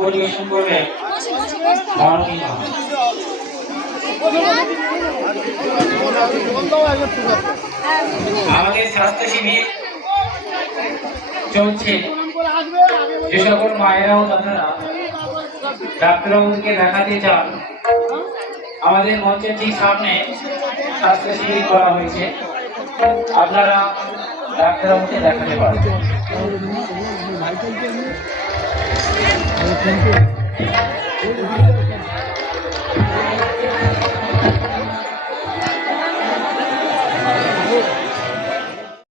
পরিবেশন করবে আমাদের স্বাস্থ্য শিবির চলছে। যে সকল মায়েরা ও দাদারা ডাক্তারবাবুকে দেখাতে চান, আমাদের মঞ্চের ঠিক সামনে স্বাস্থ্য শিবির করা হয়েছে, আপনারা ডাক্তারবাবুকে দেখাতে পারেন।